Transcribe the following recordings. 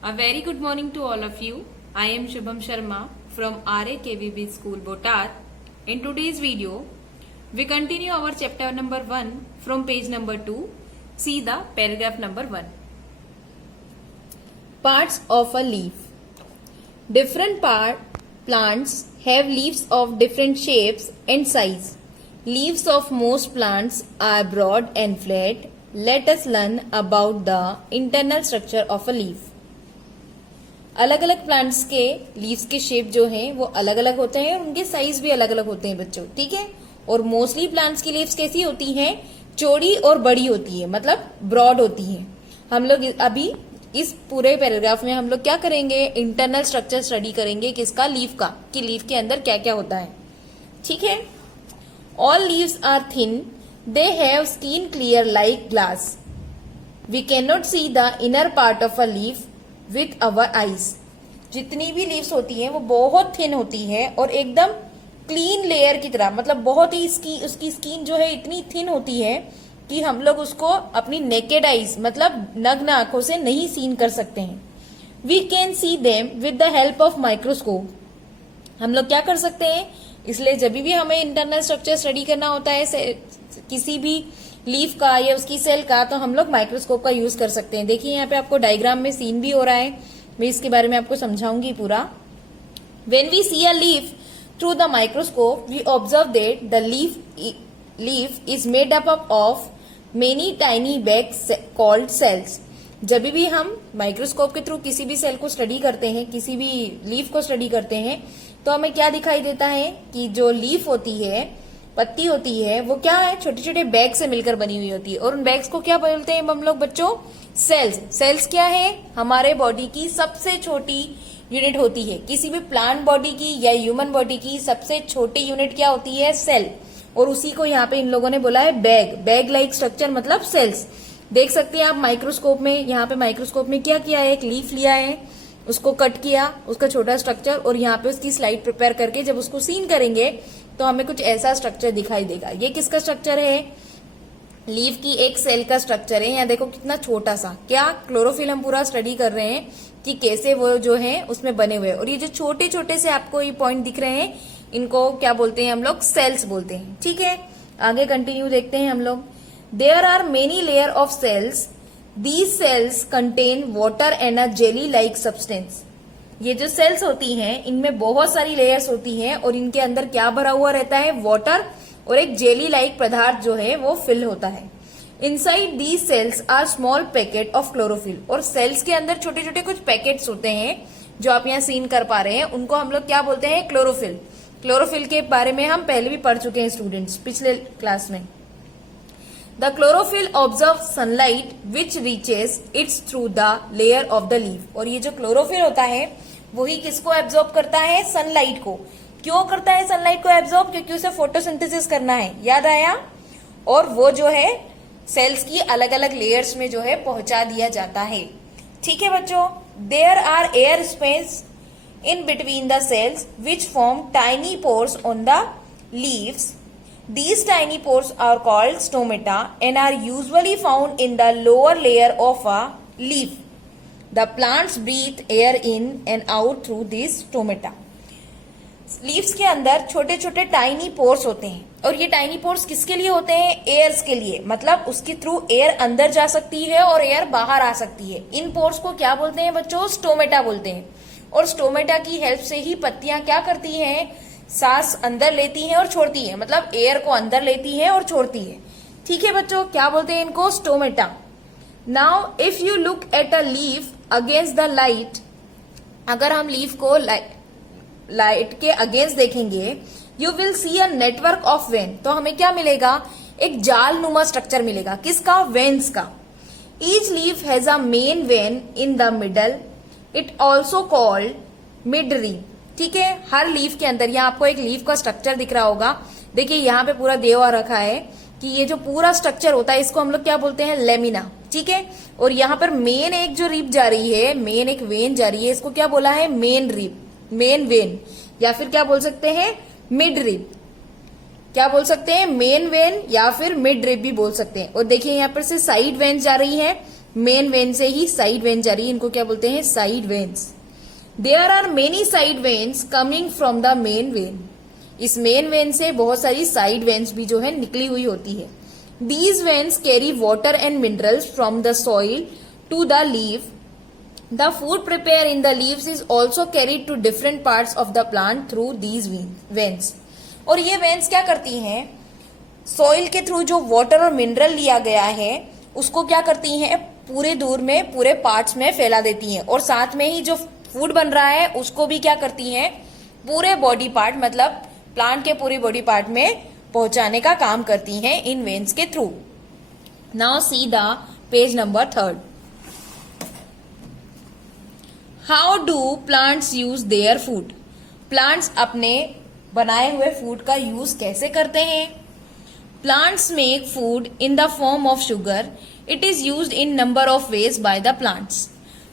A very good morning to all of you. I am Shubham Sharma from RAKVB School, Botar. In today's video, we continue our chapter number 1 from page number 2. See the paragraph number 1. Parts of a leaf. Different plants have leaves of different shapes and size. Leaves of most plants are broad and flat. Let us learn about the internal structure of a leaf. अलग अलग plants के leaves के shape जो हैं वो अलग अलग होते हैं और उनके साइज भी अलग अलग होते हैं बच्चों, ठीक है। और मोस्टली प्लांट्स की लीव्स कैसी होती हैं? चौड़ी और बड़ी होती है, मतलब ब्रॉड होती है। हम लोग अभी इस पूरे पैराग्राफ में हम लोग क्या करेंगे? इंटरनल स्ट्रक्चर स्टडी करेंगे किसका? लीफ का, कि लीफ के अंदर क्या क्या होता है, ठीक है। All leaves are thin, they have skin clear like glass. We can not see the inner part of a leaf with our eyes. जितनी भी लीव्स होती हैं वो बहुत थिन होती है और एकदम क्लीन लेयर की तरह, मतलब बहुत ही उसकी स्किन जो है इतनी थिन होती है कि हम लोग उसको अपनी नेकेड आईज मतलब नग्न आंखों से नहीं सीन कर सकते हैं। We can see them with the help of microscope. हम लोग क्या कर सकते हैं? इसलिए जब भी हमें इंटरनल स्ट्रक्चर स्टडी करना होता है किसी भी लीफ का या उसकी सेल का, तो हम लोग माइक्रोस्कोप का यूज कर सकते हैं। देखिए यहाँ पे आपको डायग्राम में सीन भी हो रहा है, मैं इसके बारे में आपको समझाऊंगी पूरा। When we see a leaf through the microscope we observe that the leaf is made up of many tiny bags called cells. जब भी हम माइक्रोस्कोप के थ्रू किसी भी सेल को स्टडी करते हैं, किसी भी लीफ को स्टडी करते हैं, तो हमें क्या दिखाई देता है कि जो लीफ होती है, पत्ती होती है, वो क्या है? छोटे छोटे बैग से मिलकर बनी हुई होती है। और उन बैग्स को क्या बोलते हैं हम लोग बच्चों? सेल्स। सेल्स क्या है? हमारे बॉडी की सबसे छोटी यूनिट होती है। किसी भी प्लांट बॉडी की या ह्यूमन बॉडी की सबसे छोटी यूनिट क्या होती है? सेल। और उसी को यहाँ पे इन लोगों ने बोला है बैग। बैग लाइक स्ट्रक्चर मतलब सेल्स। देख सकते हैं आप माइक्रोस्कोप में, यहाँ पे माइक्रोस्कोप में क्या किया है? एक लीफ लिया है, उसको कट किया, उसका छोटा स्ट्रक्चर, और यहाँ पे उसकी स्लाइड प्रिपेयर करके जब उसको सीन करेंगे तो हमें कुछ ऐसा स्ट्रक्चर दिखाई देगा। ये किसका स्ट्रक्चर है? लीफ की एक सेल का स्ट्रक्चर है। यहाँ देखो कितना छोटा सा, क्या क्लोरोफिल हम पूरा स्टडी कर रहे हैं कि कैसे वो जो है उसमें बने हुए हैं। और ये जो छोटे छोटे से आपको ये पॉइंट दिख रहे हैं, इनको क्या बोलते हैं हम लोग? सेल्स बोलते हैं, ठीक है। आगे कंटिन्यू देखते हैं हम लोग। There are many layer of cells, these cells contain water and a jelly like substance. ये जो सेल्स होती हैं इनमें बहुत सारी लेयर्स होती हैं और इनके अंदर क्या भरा हुआ रहता है? वाटर और एक जेली लाइक पदार्थ जो है वो फिल होता है। Inside these cells are small packet of chlorophyll. और सेल्स के अंदर छोटे छोटे कुछ पैकेट्स होते हैं जो आप यहाँ सीन कर पा रहे हैं, उनको हम लोग क्या बोलते हैं? क्लोरोफिल। क्लोरोफिल के बारे में हम पहले भी पढ़ चुके हैं स्टूडेंट्स, पिछले क्लास में। The chlorophyll absorbs sunlight which reaches it through the layer of the leaf। और ये जो क्लोरोफिल होता है वही किसको एब्जॉर्ब करता है? सनलाइट को। क्यों करता है सनलाइट को एब्जॉर्ब? क्योंकि उसे फोटोसिंथेसिस करना है, याद आया। और वो जो है सेल्स की अलग अलग लेयर्स में जो है पहुंचा दिया जाता है, ठीक है बच्चों। There are air space in between the cells which form tiny pores on the leaves. These tiny pores are called stomata and are usually found in the lower layer of a leaf. The plants breathe air in and out through these stomata. Leaves के अंदर छोटे छोटे tiny pores होते हैं और ये tiny pores किसके लिए होते हैं? एयर्स के लिए, मतलब उसके थ्रू एयर अंदर जा सकती है और एयर बाहर आ सकती है। इन पोर्स को क्या बोलते हैं बच्चों? स्टोमेटा बोलते हैं। और स्टोमेटा की हेल्प से ही पत्तियां क्या करती हैं? सांस अंदर लेती हैं और छोड़ती हैं, मतलब एयर को अंदर लेती हैं और छोड़ती है, ठीक है बच्चों। क्या बोलते हैं इनको? Stomata. Now if you look at a leaf against the light, अगर हम लीफ को लाइट के अगेंस्ट देखेंगे, you will see a network of when. तो हमें क्या मिलेगा? एक जाल नुमा स्ट्रक्चर मिलेगा। किसका? वेन्स का। Each leaf has a main vein in the middle, it also called mid रीब, ठीक है। हर लीफ के अंदर, यहाँ आपको एक लीफ का स्ट्रक्चर दिख रहा होगा, देखिए यहाँ पे पूरा देवा रखा है कि ये जो पूरा स्ट्रक्चर होता है इसको हम लोग क्या बोलते हैं? लेमिना, ठीक है। और यहाँ पर मेन एक जो रिब जा रही है, मेन एक वेन जा रही है, इसको क्या बोला है? मेन रिब, मेन वेन, या फिर क्या बोल सकते हैं? Mid rib. क्या बोल सकते हैं? मेन वेन या फिर मिड रिब भी बोल सकते हैं। और देखिए यहाँ पर से साइड वेन जा रही है, मेन वेन से ही साइड वेन जा रही है, इनको क्या बोलते हैं, side veins. There are many side veins coming from the main vein. इस मेन वेन से बहुत सारी साइड वेन्स भी जो है निकली हुई होती है। These veins carry water and minerals from the soil to the leaf. The food prepare in the leaves is also carried to different parts of the plant through these veins. और ये veins क्या करती हैं, soil के through जो water और mineral लिया गया है उसको क्या करती हैं, पूरे दूर में पूरे पार्ट्स में फैला देती हैं, और साथ में ही जो फूड बन रहा है उसको भी क्या करती हैं, पूरे बॉडी पार्ट मतलब प्लांट के पूरे बॉडी पार्ट में पहुंचाने का काम करती हैं इन वेन्स के through. Now see the page number 3। How do plants use their food. Plants अपने बनाए हुए फूड का यूज कैसे करते हैं। Plants make food in the form of sugar. It is used in number of ways by the plants.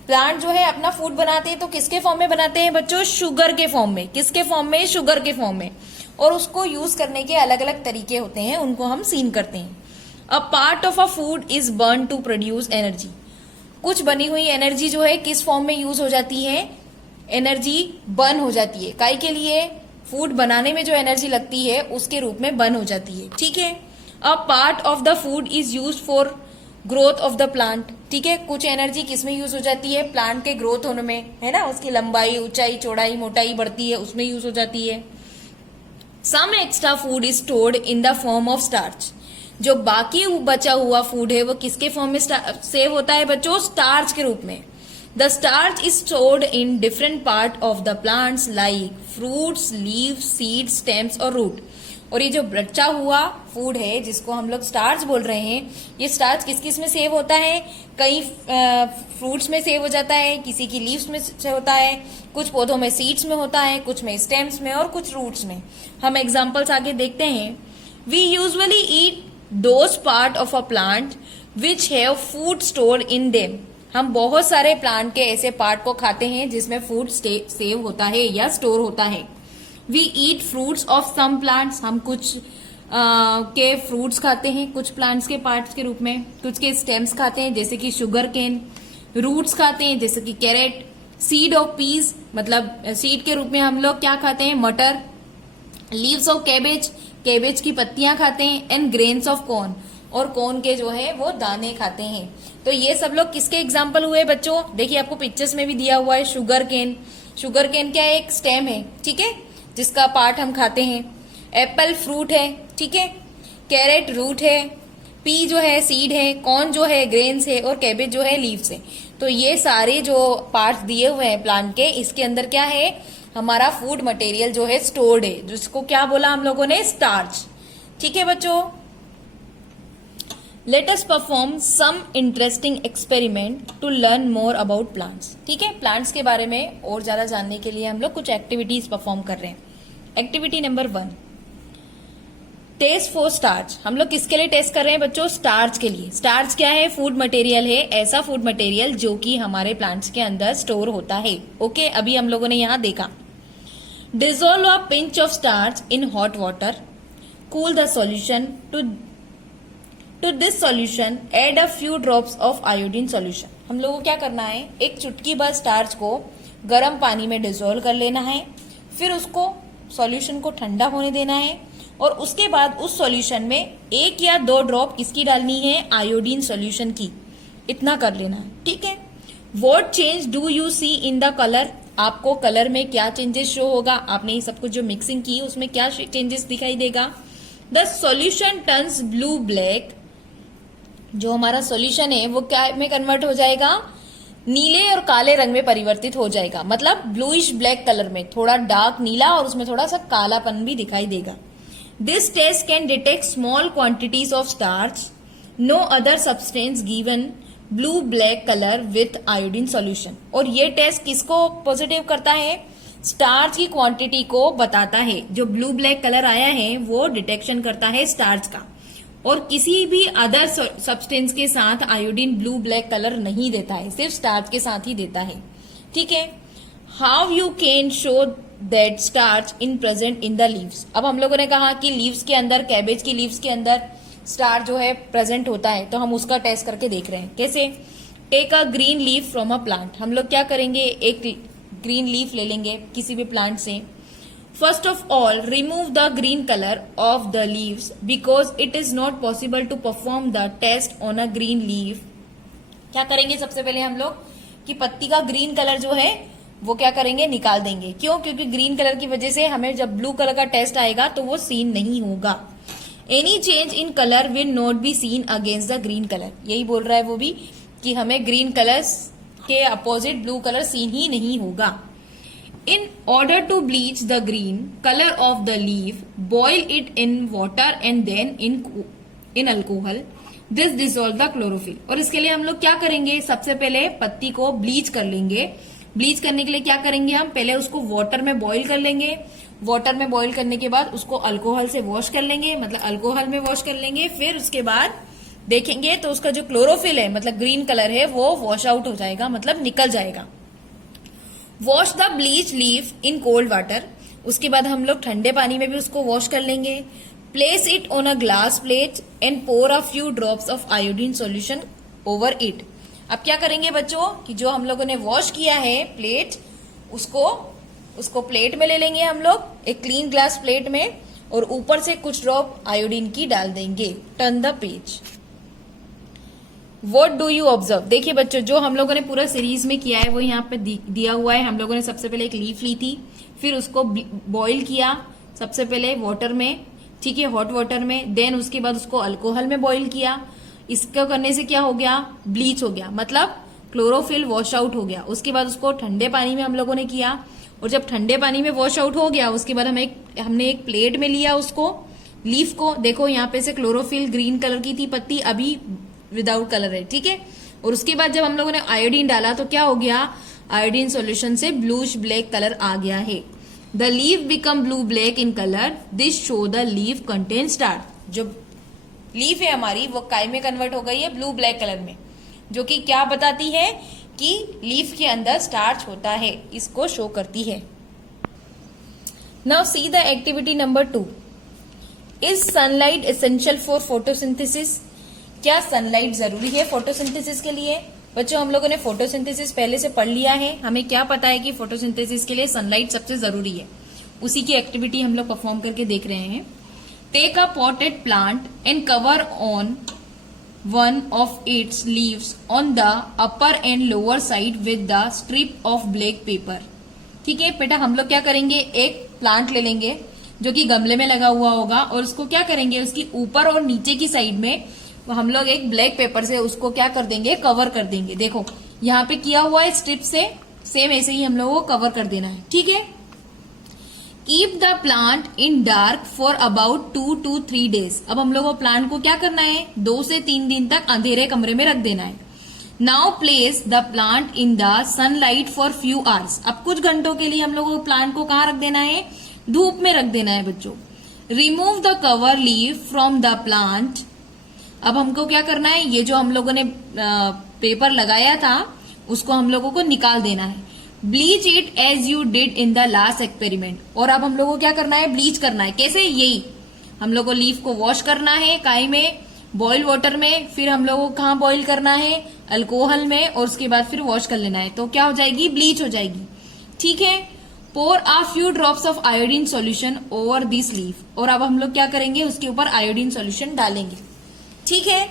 Plant जो है अपना फूड बनाते हैं तो किसके फॉर्म में बनाते हैं बच्चों, शुगर के फॉर्म में। किसके फॉर्म में, शुगर के फॉर्म में। और उसको यूज करने के अलग अलग तरीके होते हैं, उनको हम सीन करते हैं। A part of a food is burn to produce energy. कुछ बनी हुई एनर्जी जो है किस फॉर्म में यूज हो जाती है, एनर्जी बर्न हो जाती है। काई के लिए, फूड बनाने में जो एनर्जी लगती है उसके रूप में बर्न हो जाती है, ठीक है। अ part of the food is use for growth of the plant, ठीक है। कुछ एनर्जी किसमें यूज हो जाती है, प्लांट के ग्रोथ होने में, है ना, उसकी लंबाई, ऊंचाई, चौड़ाई, मोटाई बढ़ती है, उसमें यूज हो जाती है। Some extra food is stored in the form of starch. जो बाकी बचा हुआ फूड है वो किसके फॉर्म में सेव होता है बच्चों, स्टार्च के रूप में। The starch is stored in different part of the plants like fruits, leaves, seeds, stems और रूट। और ये जो बचा हुआ फूड है जिसको हम लोग स्टार्च बोल रहे हैं, ये स्टार्च किस किस में सेव होता है, कई फ्रूट्स में सेव हो जाता है, किसी की लीव्स में सेव होता है, कुछ पौधों में सीड्स में होता है, कुछ में स्टेम्स में और कुछ रूट्स में। हम एग्जांपल्स आगे देखते हैं। We usually eat those part of a plant which have food stored in them. हम बहुत सारे प्लांट के ऐसे पार्ट को खाते हैं जिसमें फूड सेव होता है या स्टोर होता है। We eat fruits of some plants. हम कुछ के फ्रूट्स खाते हैं कुछ प्लांट्स के पार्ट्स के रूप में, कुछ के स्टेम्स खाते हैं जैसे कि शुगर केन, रूट्स खाते हैं जैसे कि कैरेट, सीड ऑफ पीज मतलब सीड के रूप में हम लोग क्या खाते हैं, मटर, लीव्स ऑफ कैबेज, कैबेज की पत्तियां खाते हैं, एंड ग्रेन्स ऑफ कॉर्न, और कॉर्न के जो है वो दाने खाते हैं। तो ये सब लोग किसके एग्जाम्पल हुए बच्चों, देखिए आपको पिक्चर्स में भी दिया हुआ है। शुगर केन, शुगर केन क्या है, एक स्टेम है, ठीक है, जिसका पार्ट हम खाते हैं। एप्पल फ्रूट है, ठीक है, कैरेट रूट है, पी जो है सीड है, कॉर्न जो है ग्रेन्स है, और कैबेज जो है लीव्स है। तो ये सारे जो पार्ट्स दिए हुए हैं प्लांट के, इसके अंदर क्या है, हमारा फूड मटेरियल जो है स्टोर्ड है, जिसको क्या बोला हम लोगों ने, स्टार्च, ठीक है बच्चों। Let us perform some interesting experiment to learn more about plants, ठीक है। प्लांट्स के बारे में और ज्यादा जानने के लिए हम लोग कुछ एक्टिविटीज परफॉर्म कर रहे हैं। Activity number 1, test for starch. हम लोग किसके लिए टेस्ट कर रहे हैं बच्चों, स्टार्च के लिए। स्टार्च क्या है, फूड मटेरियल है, ऐसा फूड मटेरियल जो कि हमारे प्लांट्स के अंदर स्टोर होता है। ओके, अभी हम लोगों ने यहां देखा। Dissolve a pinch of starch in hot water, cool the solution, to this solution add a few drops of iodine solution. हम लोगों को क्या करना है, एक चुटकी भर स्टार्च को गर्म पानी में डिसॉल्व कर लेना है, फिर उसको सॉल्यूशन को ठंडा होने देना है, और उसके बाद उस सॉल्यूशन में 1 या 2 ड्रॉप किसकी डालनी है, आयोडीन सॉल्यूशन की। इतना कर लेना है, ठीक है। What change do you see in the colour, आपको कलर में क्या चेंजेस शो होगा, आपने ये सब कुछ जो मिक्सिंग की उसमें क्या चेंजेस दिखाई देगा। The solution turns blue black, जो हमारा सॉल्यूशन है वो क्या में कन्वर्ट हो जाएगा, नीले और काले रंग में परिवर्तित हो जाएगा, मतलब ब्लूइश ब्लैक कलर में, थोड़ा डार्क नीला और उसमें थोड़ा सा कालापन भी दिखाई देगा। This test can detect small quantities of starch, no other substance given blue black colour with iodine solution. और ये टेस्ट किसको पॉजिटिव करता है, स्टार्च की क्वांटिटी को बताता है। जो ब्लू ब्लैक कलर आया है वो डिटेक्शन करता है स्टार्च का, और किसी भी अदर सब्सटेंस के साथ आयोडीन ब्लू ब्लैक कलर नहीं देता है, सिर्फ स्टार्च के साथ ही देता है, ठीक है। How you can show that starch in present in the leaves. अब हम लोगों ने कहा कि लीव्स के अंदर, कैबेज की लीव्स के अंदर स्टार्च जो है प्रेजेंट होता है, तो हम उसका टेस्ट करके देख रहे हैं कैसे। Take a green leaf from a plant. हम लोग क्या करेंगे, एक ग्रीन लीफ ले लेंगे किसी भी प्लांट से। First of all remove the green colour of the leaves because it is not possible to perform the test on a green leaf. क्या करेंगे सबसे पहले हम लोग कि पत्ती का ग्रीन कलर जो है वो क्या करेंगे, निकाल देंगे। क्यों? क्योंकि ग्रीन कलर की वजह से हमें जब ब्लू कलर का टेस्ट आएगा तो वो सीन नहीं होगा। Any change in colour will not be seen against the green colour. यही बोल रहा है वो भी कि हमें ग्रीन कलर के अपोजिट ब्लू कलर सीन ही नहीं होगा। In order to bleach the green color of the leaf, boil it in water and then in alcohol. This dissolve the chlorophyll. और इसके लिए हम लोग क्या करेंगे, सबसे पहले पत्ती को ब्लीच कर लेंगे। ब्लीच करने के लिए क्या करेंगे, हम पहले उसको वाटर में बॉईल कर लेंगे। वाटर में बॉईल करने के बाद उसको अल्कोहल से वॉश कर लेंगे, मतलब अल्कोहल में वॉश कर लेंगे। फिर उसके बाद देखेंगे तो उसका जो क्लोरोफिल है, मतलब ग्रीन कलर है, वो वॉश आउट हो जाएगा, मतलब निकल जाएगा। Wash the bleach leaf in cold water. उसके बाद हम लोग ठंडे पानी में भी उसको वॉश कर लेंगे। Place it on a glass plate and pour a few drops of iodine solution over it. अब क्या करेंगे बच्चों कि जो हम लोगों ने वॉश किया है प्लेट, उसको प्लेट में ले लेंगे हम लोग, एक क्लीन ग्लास प्लेट में, और ऊपर से कुछ ड्रॉप आयोडीन की डाल देंगे। Turn the page. What do you observe? देखिए बच्चों, जो हम लोगों ने पूरा सीरीज में किया है वो यहाँ पे दिया हुआ है। हम लोगों ने सबसे पहले एक लीफ ली थी, फिर उसको बॉईल किया सबसे पहले वाटर में, ठीक है, हॉट वाटर में। देन उसके बाद उसको अल्कोहल में बॉईल किया। इसको करने से क्या हो गया, ब्लीच हो गया, मतलब क्लोरोफिल वॉश आउट हो गया। उसके बाद उसको ठंडे पानी में हम लोगों ने किया, और जब ठंडे पानी में वॉश आउट हो गया उसके बाद हमने एक प्लेट में लिया उसको, लीफ को। देखो यहाँ पे से क्लोरोफिल ग्रीन कलर की थी पत्ती, अभी विदाउट कलर है, ठीक है। और उसके बाद जब हम लोगों ने आयोडीन डाला तो क्या हो गया, आयोडीन सॉल्यूशन से ब्लूइश ब्लैक कलर आ गया है। The leaf become blue black in colour, this show the leaf contain starch. जो लीफ है हमारी वो काय में कन्वर्ट हो गई है, ब्लू ब्लैक कलर में, जो कि क्या बताती है कि लीफ के अंदर स्टार्च होता है, इसको शो करती है। Now see the activity number 2। Is sunlight essential for photosynthesis? क्या सनलाइट जरूरी है फोटोसिंथेसिस के लिए? बच्चों हम लोगों ने फोटोसिंथेसिस पहले से पढ़ लिया है, हमें क्या पता है कि फोटोसिंथेसिस के लिए सनलाइट सबसे जरूरी है। उसी की एक्टिविटी हम लोग परफॉर्म करके देख रहे हैं। Take a potted plant and cover on one of its leaves on the upper and lower side with the strip of black paper. ठीक है बेटा, हम लोग क्या करेंगे, एक प्लांट ले लेंगे जो कि गमले में लगा हुआ होगा, और उसको क्या करेंगे, उसकी ऊपर और नीचे की साइड में हम लोग एक ब्लैक पेपर से उसको क्या कर देंगे, कवर कर देंगे। देखो यहाँ पे किया हुआ है स्ट्रिप से, सेम ऐसे ही हम लोगों को कवर कर देना है, ठीक है। Keep the plant in dark for about 2 to 3 days। अब हम लोगों को प्लांट को क्या करना है, 2 से 3 दिन तक अंधेरे कमरे में रख देना है। Now place the plant in the sunlight for few hours. अब कुछ घंटों के लिए हम लोगों को प्लांट को कहाँ रख देना है, धूप में रख देना है बच्चों। Remove the cover leaf from the plant. अब हमको क्या करना है, ये जो हम लोगों ने पेपर लगाया था उसको हम लोगों को निकाल देना है। Bleach it as you did in the last experiment. और अब हम लोगों को क्या करना है, ब्लीच करना है। कैसे, यही हम लोग को लीफ को वॉश करना है काई में, बॉइल वाटर में, फिर हम लोगों को कहाँ बॉइल करना है, अल्कोहल में, और उसके बाद फिर वॉश कर लेना है। तो क्या हो जाएगी, ब्लीच हो जाएगी, ठीक है। Pour a few drops of iodine solution over this leaf. और अब हम लोग क्या करेंगे, उसके ऊपर आयोडीन सॉल्यूशन डालेंगे, ठीक है।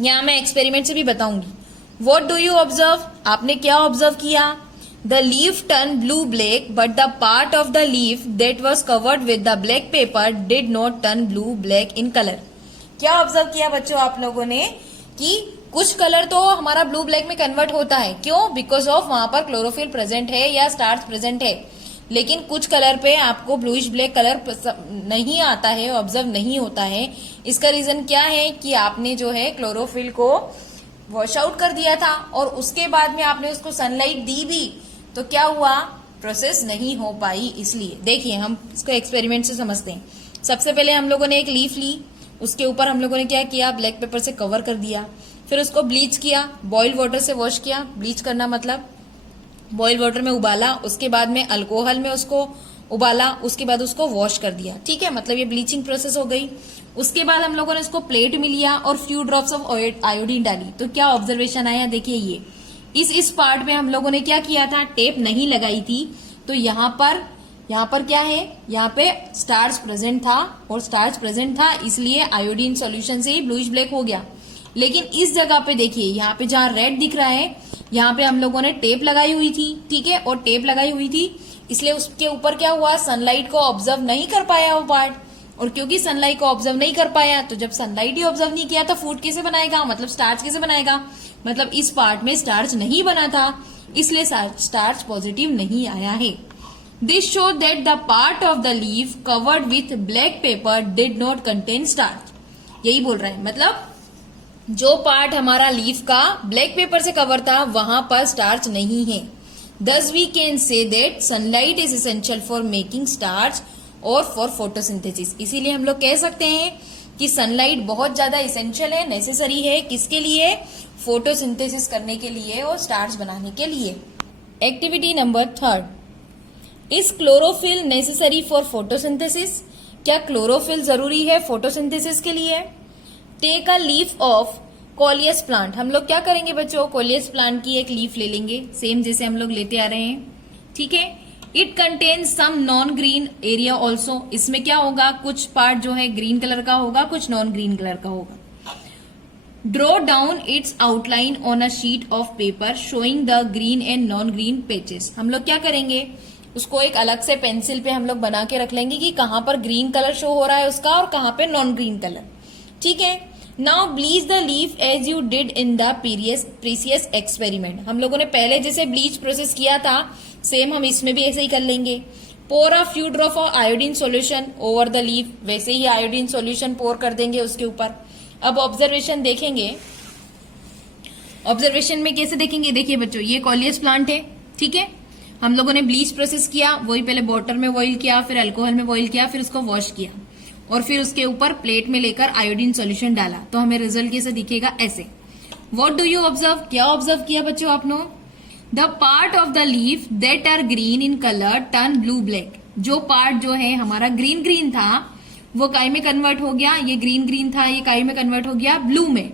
यहां मैं एक्सपेरिमेंट से भी बताऊंगी। What do you observe? आपने क्या ऑब्जर्व किया? The leaf turn blue black but the part of the leaf that was covered with the black pepper did not turn blue black in colour. क्या observe किया बच्चों आप लोगों ने कि कुछ कलर तो हमारा ब्लू ब्लैक में कन्वर्ट होता है, क्यों, बिकॉज ऑफ वहां पर क्लोरोफिल प्रेजेंट है या स्टार्च प्रेजेंट है। लेकिन कुछ कलर पे आपको ब्लूइश ब्लैक कलर नहीं आता है, ऑब्जर्व नहीं होता है। इसका रीजन क्या है कि आपने जो है क्लोरोफिल को वॉश आउट कर दिया था, और उसके बाद में आपने उसको सनलाइट दी भी, तो क्या हुआ, प्रोसेस नहीं हो पाई। इसलिए देखिए हम इसको एक्सपेरिमेंट से समझते हैं। सबसे पहले हम लोगों ने एक लीफ ली, उसके ऊपर हम लोगों ने क्या किया, ब्लैक पेपर से कवर कर दिया, फिर उसको ब्लीच किया, बॉइल वाटर से वॉश किया। ब्लीच करना मतलब बॉइल वाटर में उबाला, उसके बाद में अल्कोहल में उसको उबाला, उसके बाद उसको वॉश कर दिया, ठीक है, मतलब ये ब्लीचिंग प्रोसेस हो गई। उसके बाद हम लोगों ने इसको प्लेट में लिया और फ्यू ड्रॉप्स ऑफ आयोडीन डाली, तो क्या ऑब्जर्वेशन आया, देखिए ये इस पार्ट में हम लोगों ने क्या किया था, टेप नहीं लगाई थी, तो यहाँ पर क्या है, यहाँ पे स्टार्च प्रेजेंट था, और स्टार्च प्रेजेंट था इसलिए आयोडीन सॉल्यूशन से ही ब्लूइश ब्लैक हो गया। लेकिन इस जगह पे देखिए, यहाँ पे जहाँ रेड दिख रहा है, यहाँ पे हम लोगों ने टेप लगाई हुई थी, ठीक है, और टेप लगाई हुई थी इसलिए उसके ऊपर क्या हुआ, सनलाइट को ऑब्जर्व नहीं कर पाया वो पार्ट, और क्योंकि सनलाइट को ऑब्जर्व नहीं कर पाया, तो जब सनलाइट ही ऑब्जर्व नहीं किया तो फूड कैसे बनाएगा, मतलब स्टार्च कैसे बनाएगा, मतलब इस पार्ट में स्टार्च नहीं बना था, इसलिए स्टार्च पॉजिटिव नहीं आया है। This show that the part of the leaf covered with black pepper did not contain starch, यही बोल रहा है, मतलब जो पार्ट हमारा लीफ का ब्लैक पेपर से कवर था वहां पर स्टार्च नहीं है। Thus we can say that sunlight is essential for making starch और for photosynthesis। इसीलिए हम लोग कह सकते हैं कि सनलाइट बहुत ज्यादा इसेंशियल है, नेसेसरी है, किसके लिए, फोटोसिंथेसिस करने के लिए और स्टार्च बनाने के लिए। Activity number 3, is chlorophyll necessary for photosynthesis, क्या क्लोरोफिल जरूरी है फोटोसिंथेसिस के लिए। Take a leaf of coleus plant, हम लोग क्या करेंगे बच्चों, कोलियस प्लांट की एक लीफ ले लेंगे, सेम जैसे हम लोग लेते आ रहे हैं, ठीक है। It contains some non green area also, इसमें क्या होगा, कुछ पार्ट जो है ग्रीन कलर का होगा, कुछ नॉन ग्रीन कलर का होगा। Draw down it's outline on a sheet of paper showing the green and non green pages, हम लोग क्या करेंगे, उसको एक अलग से पेंसिल पे हम लोग बना के रख लेंगे कि कहां पर ग्रीन कलर शो हो रहा है उसका और कहां पे नॉन ग्रीन कलर, ठीक है। Now bleach the leaf as you did in the previous experiment, हम लोगों ने पहले जैसे ब्लीच प्रोसेस किया था सेम हम इसमें भी ऐसे ही कर लेंगे। Pour a few drop of iodine solution over the leaf, वैसे ही आयोडीन सॉल्यूशन पोर कर देंगे उसके ऊपर। अब ऑब्जर्वेशन देखेंगे, ऑब्जर्वेशन में कैसे देखेंगे, देखिए बच्चों ये कोलियस प्लांट है, ठीक है, हम लोगों ने ब्लीच प्रोसेस किया, वही पहले वाटर में बॉइल किया, फिर अल्कोहल में बॉइल किया, फिर उसको वॉश किया और फिर उसके ऊपर प्लेट में लेकर आयोडीन सॉल्यूशन डाला, तो हमें रिजल्ट कैसे दिखेगा, ऐसे। व्हाट डू यू ऑब्जर्व, क्या ऑब्जर्व किया बच्चों आपने, the part of the leaf that are green in colour turn blue black, जो पार्ट जो है हमारा ग्रीन ग्रीन था वो काय में कन्वर्ट हो गया, ये ग्रीन ग्रीन था ये काय में कन्वर्ट हो गया, ब्लू में।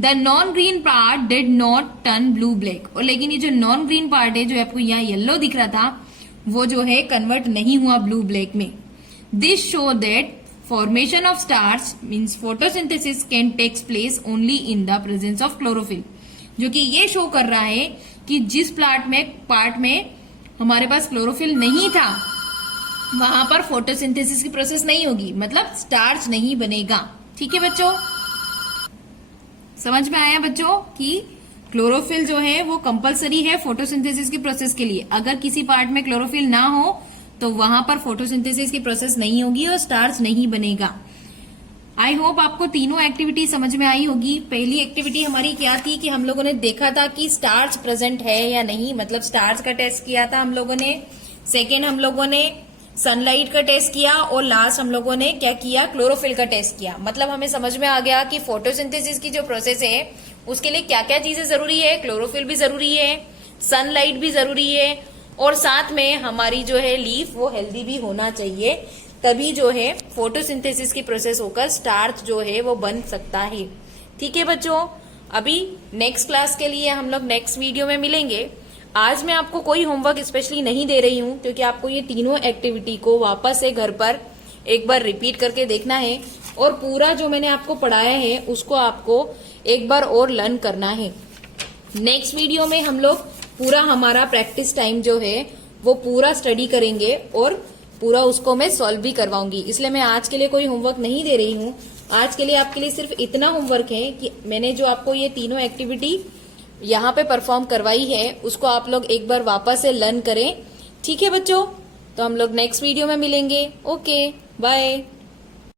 The non green part did not turn blue black, और लेकिन ये जो नॉन ग्रीन पार्ट है जो आपको यहाँ येलो दिख रहा था वो जो है कन्वर्ट नहीं हुआ ब्लू ब्लैक में। This show that formation of starch means photosynthesis can takes place only in the presence of chlorophyll, जो कि ये शो कर रहा है कि जिस पार्ट में हमारे पास क्लोरोफिल नहीं था वहां पर फोटोसिंथेसिस की प्रोसेस नहीं होगी, मतलब स्टार्च नहीं बनेगा, ठीक है बच्चों। समझ में आया बच्चों कि क्लोरोफिल जो है वो कंपलसरी है फोटोसिंथेसिस की प्रोसेस के लिए, अगर किसी पार्ट में क्लोरोफिल ना हो तो वहां पर फोटोसिंथेसिस की प्रोसेस नहीं होगी और स्टार्च नहीं बनेगा। आई होप आपको तीनों एक्टिविटी समझ में आई होगी। पहली एक्टिविटी हमारी क्या थी कि हम लोगों ने देखा था कि स्टार्च प्रेजेंट है या नहीं, मतलब स्टार्च का टेस्ट किया था हम लोगों ने। सेकेंड हम लोगों ने सनलाइट का टेस्ट किया और लास्ट हम लोगों ने क्या किया, क्लोरोफिल का टेस्ट किया। मतलब हमें समझ में आ गया कि फोटोसिंथेसिस की जो प्रोसेस है उसके लिए क्या क्या चीजें जरूरी है, क्लोरोफिल भी जरूरी है, सनलाइट भी जरूरी है और साथ में हमारी जो है लीफ वो हेल्दी भी होना चाहिए, तभी जो है फोटोसिंथेसिस की प्रोसेस होकर स्टार्च जो है वो बन सकता है। ठीक है बच्चों, अभी नेक्स्ट क्लास के लिए हम लोग नेक्स्ट वीडियो में मिलेंगे। आज मैं आपको कोई होमवर्क स्पेशली नहीं दे रही हूँ क्योंकि आपको ये तीनों एक्टिविटी को वापस से घर पर एक बार रिपीट करके देखना है और पूरा जो मैंने आपको पढ़ाया है उसको आपको एक बार और लर्न करना है। नेक्स्ट वीडियो में हम लोग पूरा हमारा प्रैक्टिस टाइम जो है वो पूरा स्टडी करेंगे और पूरा उसको मैं सॉल्व भी करवाऊंगी, इसलिए मैं आज के लिए कोई होमवर्क नहीं दे रही हूँ। आज के लिए आपके लिए सिर्फ इतना होमवर्क है कि मैंने जो आपको ये तीनों एक्टिविटी यहाँ पे परफॉर्म करवाई है उसको आप लोग एक बार वापस से लर्न करें। ठीक है बच्चों, तो हम लोग नेक्स्ट वीडियो में मिलेंगे। Okay, bye.